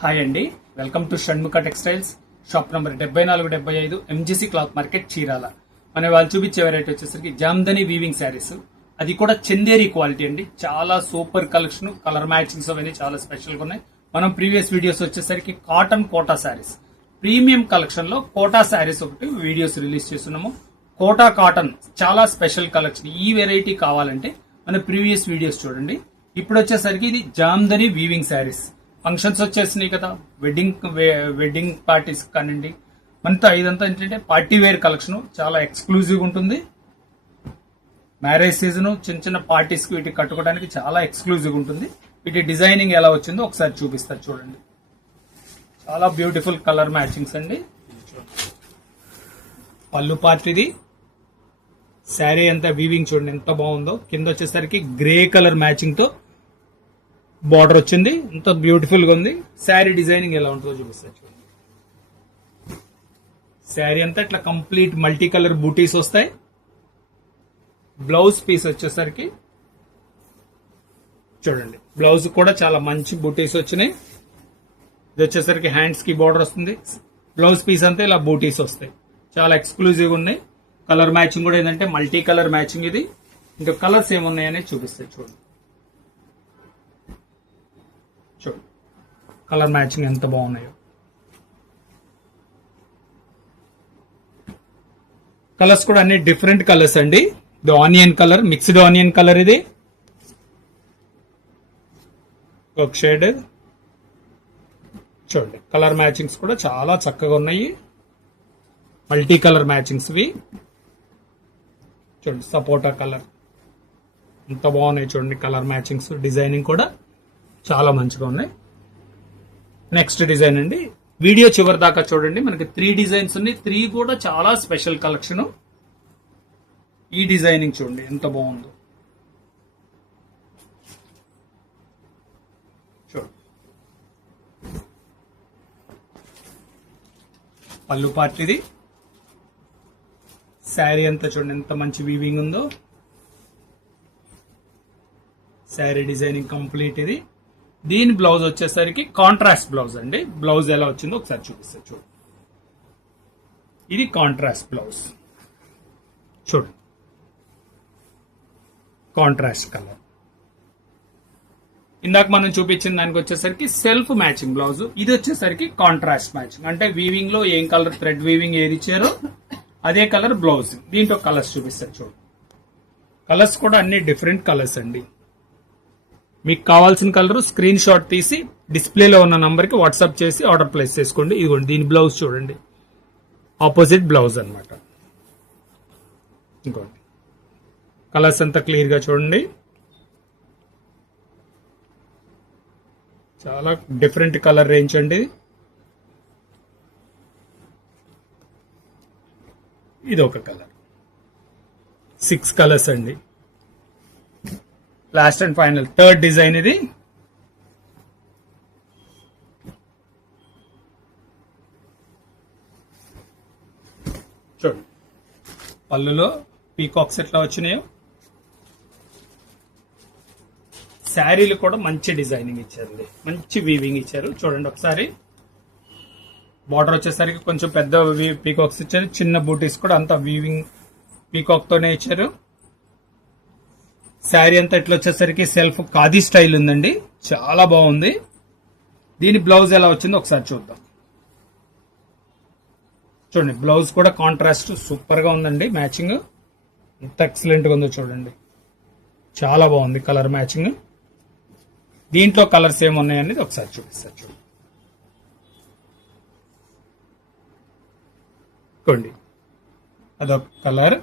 Hi అండి, welcome to Shanmukha textiles. Shop number 7475 MGC cloth market Chirala. మన వాళ్ళు చూపించే వెరైటీ వచ్చేసరికి జామ్దని వీవింగ్ శారీస్, అది కూడా చందేరి క్వాలిటీ అండి. చాలా సూపర్ కలెక్షన్, కలర్ మ్యాచింగ్స్ అవన్నీ చాలా స్పెషల్ గా ఉన్నాయి. మనం ప్రీవియస్ వీడియోస్ వచ్చేసరికి cotton Kota saris, premium collection లో కోటా శారీస్ ఒకటి వీడియోస్ రిలీజ్ చేస్తున్నాము. కోటా కాటన్ చాలా స్పెషల్ కలెక్షన్. ఈ వెరైటీ కావాలంటే మన ప్రీవియస్ వీడియోస్ చూడండి. ఇప్పుడు వచ్చేసరికి ఇది జామ్దని వీవింగ్ శారీస్. ఫంక్షన్స్ వచ్చేసినాయి కదా, వెడ్డింగ్ పార్టీస్ కానివ్వండి, మనతో ఇదంతా ఏంటంటే పార్టీ వేర్ కలెక్షన్, చాలా ఎక్స్క్లూజివ్ ఉంటుంది. మ్యారేజ్ సీజన్, చిన్న చిన్న పార్టీస్ కి వీటికి కట్టుకోవడానికి చాలా ఎక్స్క్లూజివ్ ఉంటుంది. వీటి డిజైనింగ్ ఎలా వచ్చిందో ఒకసారి చూపిస్తారు చూడండి. చాలా బ్యూటిఫుల్ కలర్ మ్యాచింగ్స్ అండి. పళ్ళు పార్ట్ ఇది. శారీ అంతా వీవింగ్ చూడండి ఎంత బాగుందో. కింద వచ్చేసరికి గ్రే కలర్ మ్యాచింగ్ తో బార్డర్ వచ్చింది, ఎంత బ్యూటిఫుల్ గా ఉంది. శారీ డిజైనింగ్ ఎలా ఉంటుందో చూపిస్తారు చూడండి. శారీ అంతా ఇట్లా కంప్లీట్ మల్టీ కలర్ బూటీస్ వస్తాయి. బ్లౌజ్ పీస్ వచ్చేసరికి చూడండి, బ్లౌజ్ కూడా చాలా మంచి బూటీస్ వచ్చినాయి. ఇది వచ్చేసరికి హ్యాండ్స్ కి బార్డర్ వస్తుంది. బ్లౌజ్ పీస్ అంతా ఇలా బూటీస్ వస్తాయి, చాలా ఎక్స్క్లూజివ్ ఉన్నాయి. కలర్ మ్యాచింగ్ కూడా ఏంటంటే మల్టీ కలర్ మ్యాచింగ్ ఇది. ఇంకా కలర్స్ ఏమున్నాయని చూపిస్తాయి చూడండి. కలర్ మ్యాచింగ్ ఎంత బాగున్నాయో. కలర్స్ కూడా అన్ని డిఫరెంట్ కలర్స్ అండి. ఇది onion colour, mixed onion colour. ఇది ఒక షేడ్ చూడండి. కలర్ మ్యాచింగ్స్ కూడా చాలా చక్కగా ఉన్నాయి, మల్టీ కలర్ మ్యాచింగ్స్ ఇవి చూడండి. సపోటా కలర్ ఎంత బాగున్నాయి చూడండి. కలర్ మ్యాచింగ్స్, డిజైనింగ్ కూడా చాలా మంచిగా ఉన్నాయి. నెక్స్ట్ డిజైన్ అండి. వీడియో చివరి దాకా చూడండి. మనకి 3 డిజైన్స్ ఉన్నాయి. 3 కూడా చాలా స్పెషల్ కలెక్షన్. ఈ డిజైనింగ్ చూడండి ఎంత బాగుందో. చూడండి పళ్ళు పార్ట్ ఇది. శారీ అంతా చూడండి ఎంత మంచి వీవింగ్ ఉందో. శారీ డిజైనింగ్ కంప్లీట్ ఇది. దీని బ్లౌజ్ వచ్చేసరికి కాంట్రాస్ట్ బ్లౌజ్ అండి. బ్లౌజ్ ఎలా వచ్చిందో ఒకసారి చూపిస్తా చూడండి. ఇది కాంట్రాస్ట్ బ్లౌజ్ చూడండి, కాంట్రాస్ట్ కలర్. ఇందాక మనం చూపించిన దానికి వచ్చేసరికి సెల్ఫ్ మ్యాచింగ్ బ్లౌజ్, ఇది వచ్చేసరికి కాంట్రాస్ట్ మ్యాచింగ్. అంటే వీవింగ్ లో ఏం కలర్ థ్రెడ్ వీవింగ్ ఏది ఇచ్చారో అదే కలర్ బ్లౌజ్. దీంట్లో కలర్స్ చూపిస్తారు చూడండి. కలర్స్ కూడా అన్ని డిఫరెంట్ కలర్స్ అండి. మీకు కావాల్సిన కలర్ స్క్రీన్ షాట్ తీసి డిస్ప్లేలో ఉన్న నంబర్ కి వాట్సాప్ చేసి ఆర్డర్ ప్లేస్ చేసుకోండి. ఇదిగోండి దీని బ్లౌజ్ చూడండి, ఆపోజిట్ బ్లౌజ్ అనమాట. ఇంకోండి కలర్స్ అంతా క్లియర్ గా చూడండి. చాలా డిఫరెంట్ కలర్ రేంజ్ అండి. ఇది ఒక కలర్. 6 కలర్స్ అండి. Last and final third design ఇది. చూడండి పళ్ళులో పీకాక్స్ ఎట్లా వచ్చినాయో. శారీలు కూడా మంచి డిజైనింగ్ ఇచ్చారండి, మంచి వీవింగ్ ఇచ్చారు. చూడండి ఒకసారి. బార్డర్ వచ్చేసరికి కొంచెం పెద్ద పీకాక్స్ ఇచ్చారు. చిన్న బూటీస్ కూడా అంతా వీవింగ్ పీకాక్ తోనే ఇచ్చారు. శారీ అంతా ఇట్లా వచ్చేసరికి సెల్ఫ్ ఖాదీ స్టైల్ ఉందండి, చాలా బాగుంది. దీని బ్లౌజ్ ఎలా వచ్చిందో ఒకసారి చూద్దాం చూడండి. బ్లౌజ్ కూడా కాంట్రాస్ట్ సూపర్ గా ఉందండి. మ్యాచింగ్ ఎంత ఎక్సలెంట్ గా ఉందో చూడండి, చాలా బాగుంది కలర్ మ్యాచింగ్. దీంట్లో కలర్స్ ఏమున్నాయనేది ఒకసారి చూపిస్తారు చూడండి. చూడండి అదొక కలర్.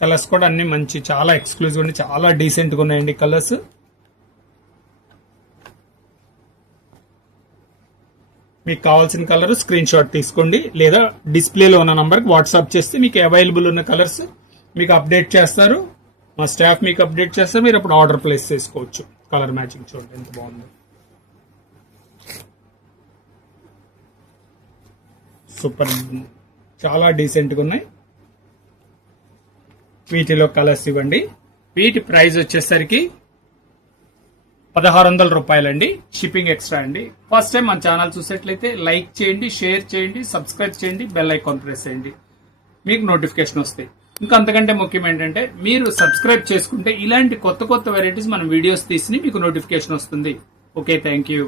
కలర్స్ కూడా అన్ని మంచి, చాలా ఎక్స్క్లూజివ్ అండి, చాలా డీసెంట్ గా ఉన్నాయండి కలర్స్. మీకు కావాల్సిన కలర్ స్క్రీన్ షాట్ తీసుకోండి, లేదా డిస్ప్లేలో ఉన్న నంబర్కి వాట్సాప్ చేస్తే మీకు అవైలబుల్ ఉన్న కలర్స్ మీకు అప్డేట్ చేస్తారు. మా స్టాఫ్ మీకు అప్డేట్ చేస్తారు, మీరు అప్పుడు ఆర్డర్ ప్లేస్ చేసుకోవచ్చు. కలర్ మ్యాచింగ్ చూడండి ఎంత బాగుంది, సూపర్, చాలా డీసెంట్ గా ఉన్నాయి. వీటిలో కలర్స్ ఇవ్వండి. వీటి ప్రైస్ వచ్చేసరికి 1600 రూపాయలండి. షిప్పింగ్ ఎక్స్ట్రా అండి. ఫస్ట్ టైం మన ఛానల్ చూసేట్లయితే లైక్ చేయండి, షేర్ చేయండి, సబ్స్క్రైబ్ చేయండి, బెల్ ఐకాన్ ప్రెస్ చేయండి, మీకు నోటిఫికేషన్ వస్తాయి. ఇంకా అంతకంటే ముఖ్యం ఏంటంటే మీరు సబ్స్క్రైబ్ చేసుకుంటే ఇలాంటి కొత్త కొత్త వెరైటీస్ మనం వీడియోస్ తీసి మీకు నోటిఫికేషన్ వస్తుంది. Okay, thank you.